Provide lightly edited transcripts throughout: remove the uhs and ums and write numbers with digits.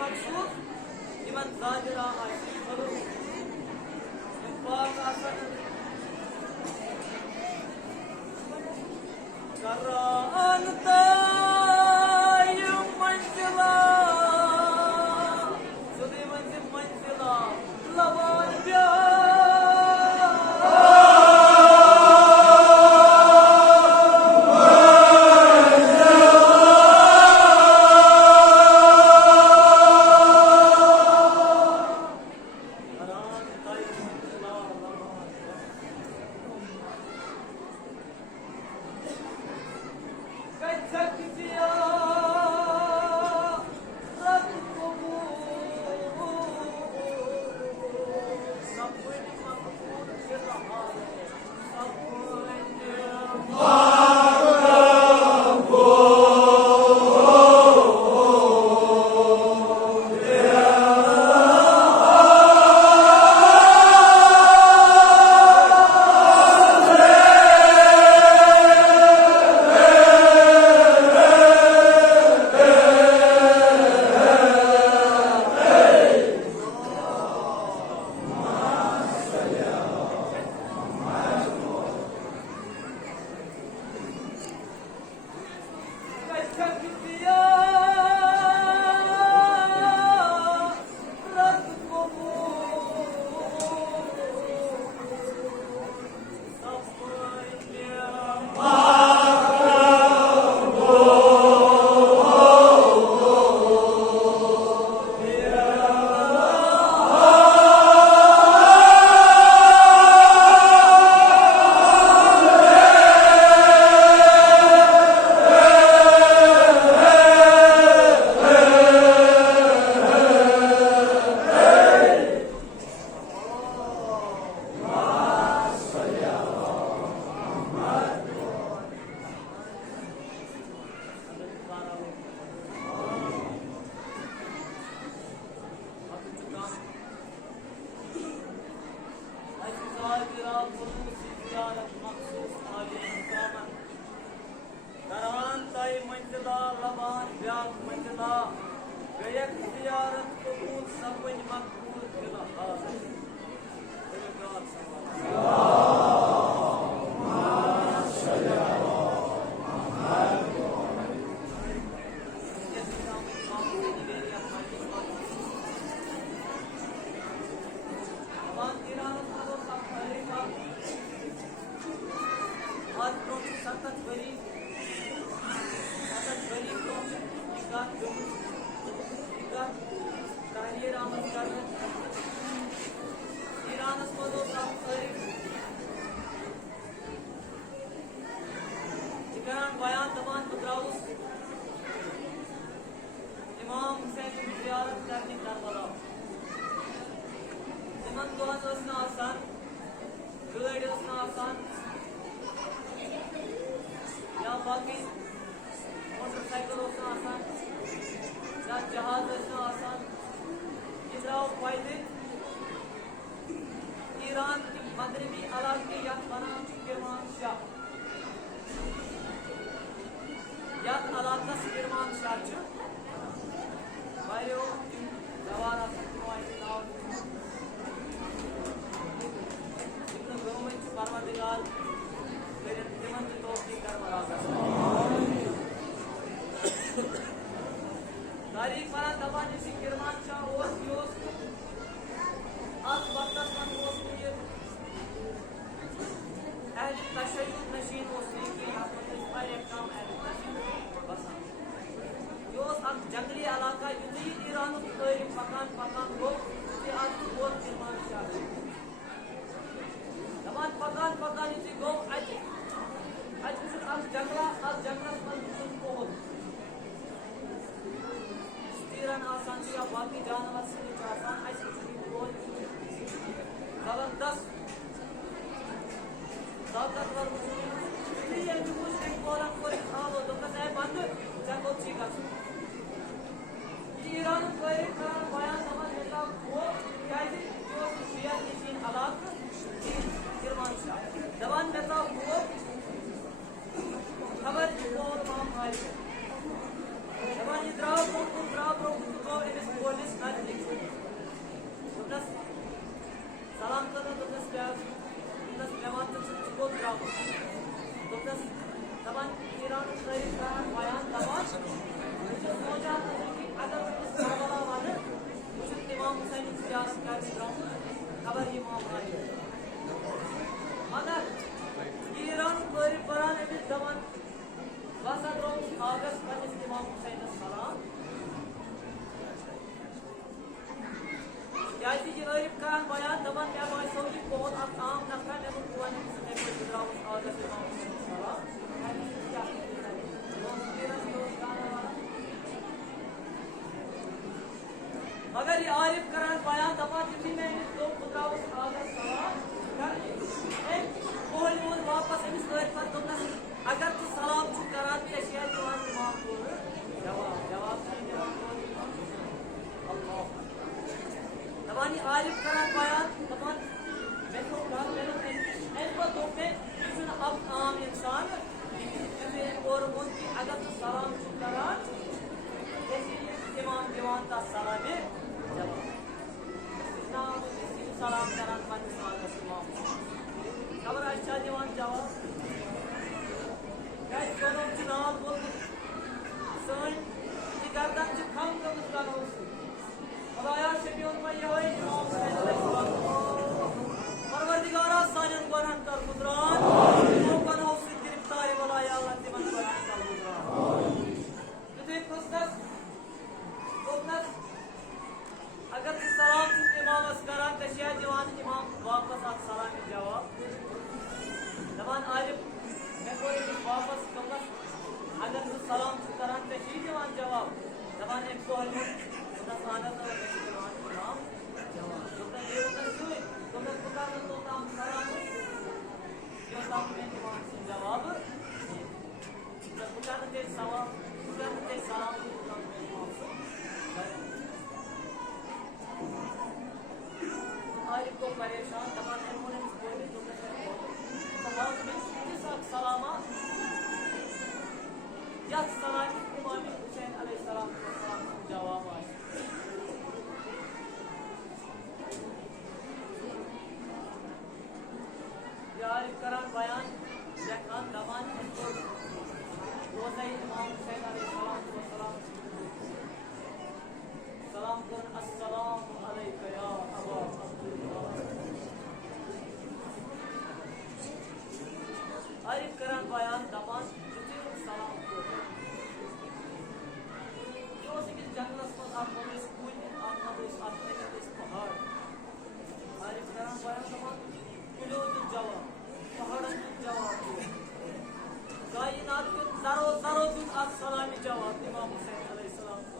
मखसूस इमन जाजिरा पाक आसन करान तायम मंजिला सुदी मंजिला लवान ईरान के मगरबी इलाके या किरमान शाह या इलाका किरमान शाह वायो जवारा नाव परवरदिगार तिमन तौफीक कर तारीख पर दबान किरमान शाह और आज वक्त अहल तशय्युद नशीन जंगली इलाका युद्ध ईरान पकान पकान गो किरमान शाह दपान पकान पकान यु गो जंगला जंगलस मज तीरन या बाकी जानवर जबरदस्त ताकतवर बंद ईरान बयान किरमान शाह दबान खबर दबान ये द्राव ziyaret kardeşlerim. Haber imam Ali. Mगर İran böyle paran bir zaman Vasadron Ağabey Kardeş İmam Hüseyin'e salam. Geldi ki öyle karan bayan zaman ya bay savcı बहुत आम नखरा ने बुआने से ने Gujarat Ağabey İmam Hüseyin'e salam. मगर ये आरिफ करान बयान दफा जितनी में इन दो खुदाओं से आगे सलाम करके एक बोल बोल वापस इन स्टोर पर तुमने अगर तू सलाम चुप करा भी ऐसी है जवान इमाम को जवाब नहीं अल्लाह दवानी आरिफ करान बयान दवान मैं तो बात मैंने पर तो में जिसने अब आम इंसान जिसे और उनकी अगर तू सलाम चुप करा जैसे इमाम दीवान का सलाम है सलाम करान बंद साल इमाम खबर अच्छा दीवान जवाब क्या दोनों चुनाव बोल सन की गर्दन से कम कम करो खुदाया शफीउल में ये है इमाम सल्लल्लाहु परवरदिगारा सानन गुनाह कर गुजरान वो गुनाह से गिरफ्तार वाला या अल्लाह ते मन गुनाह कर गुजरान तो पुस्तक अगर सलाम इमाम अस्करा कशिया जवान इमाम वापस आप सलाम जवाब जवान आलिम मैं कोई वापस कमर अगर सलाम करा कशी जवान जवाब जवान एक को हल दस आना तो जवान इमाम जवाब तो ये उधर सुई तो मैं पुकार तो काम सलाम जो साहब ने इमाम से जवाब तो पुकार के सवाल पुकार के सलाम आरिफ को परेशान तमाम उन्होंने बोले तो मैं समाज में के साथ सलामा या सलाम इमाम हुसैन अलैहिस्सलाम को सलाम जवाब आए आरिफ करान बयान जखान दमान को रोज़ा इमाम हुसैन अलैहिस्सलाम को सलाम सलाम कर अस्सलाम अलैका या अबा आरिफ करान बयान दमान जितने सलाम को जो कि जंगल में आप हमें स्कूल आप हमें अपने इस पहाड़ आरिफ करान बयान दमान कुलो तो जवाब पहाड़ तो जवाब कायनात के जरो जरो तो आप सलामी जवाब इमाम हुसैन अलैहिस्सलाम को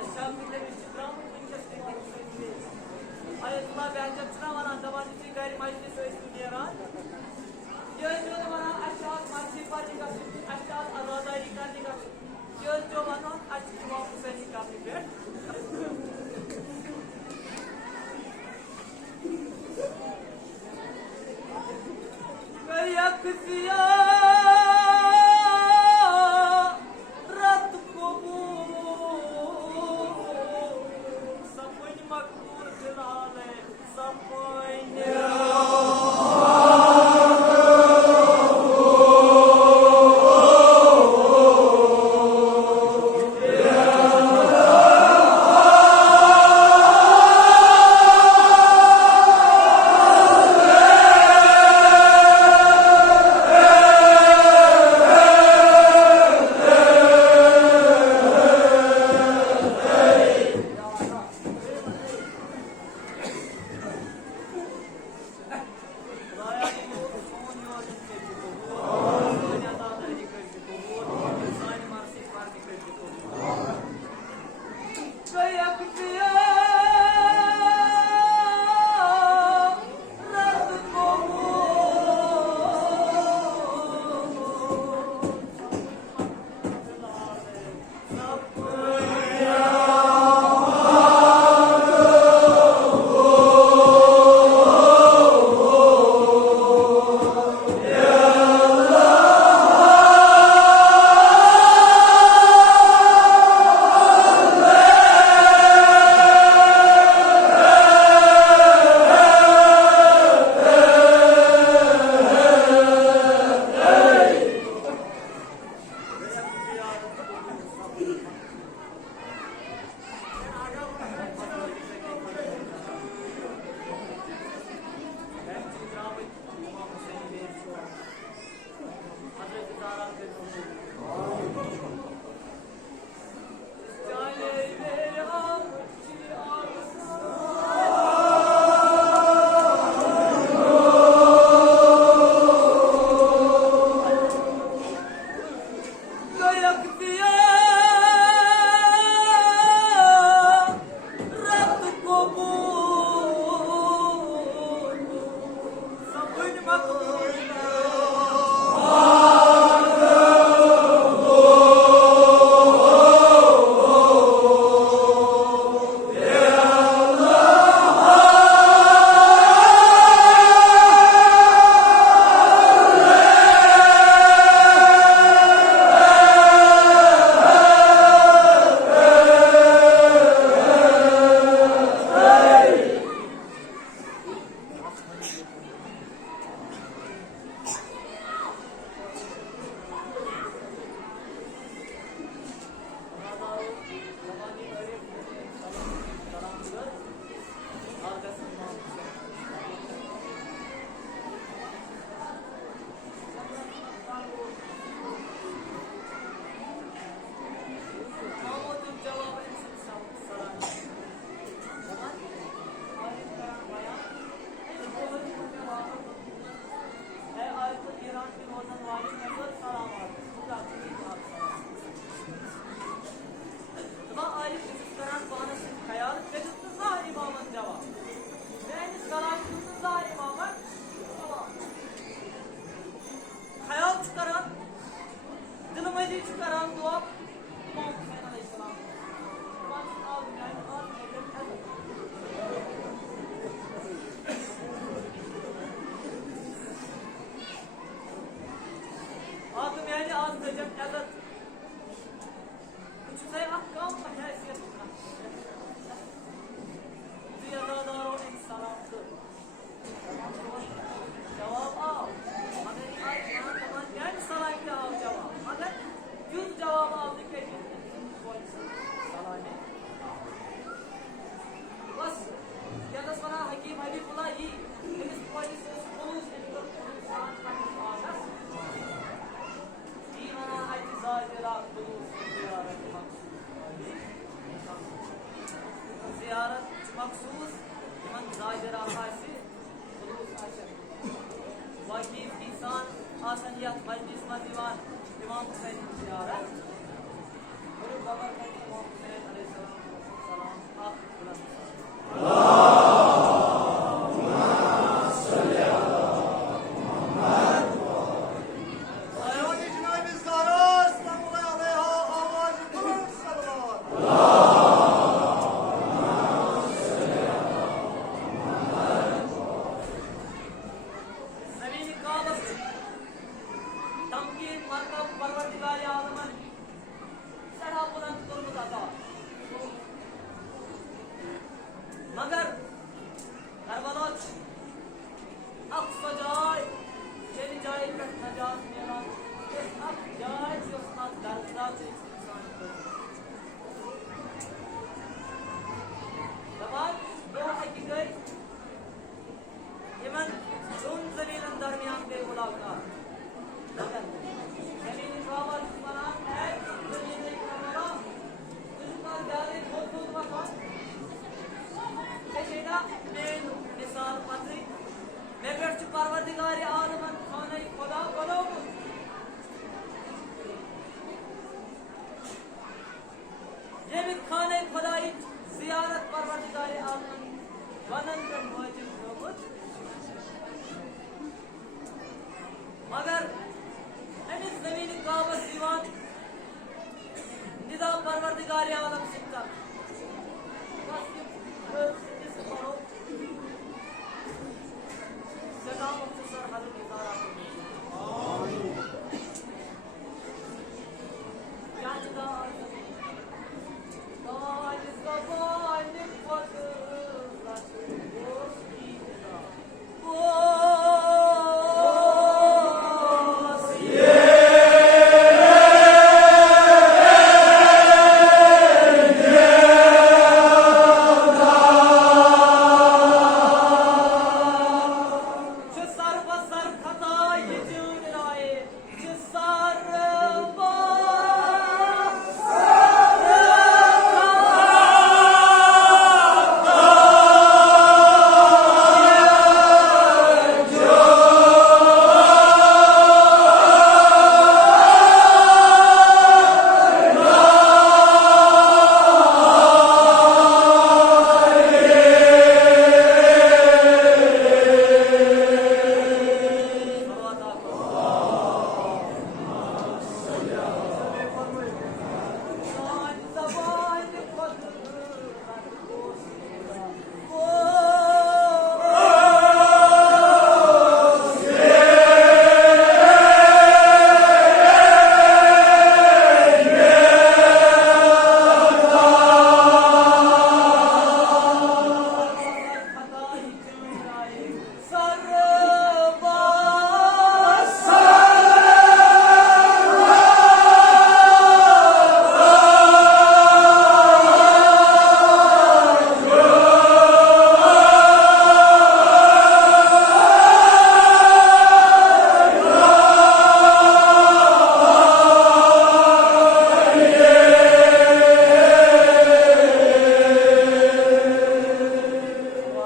अच्छा मिले इस्लाम interesting ayetullah beğeneceğim bana zaman için gayri meclis söyleyeran. Diyor bana aşağı masjid var dikkat aşağı azadayı dikkat diyor bana aşağı muhafızı dikkat diyor. Ve yakıya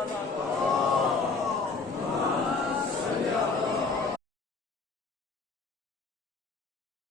आजाद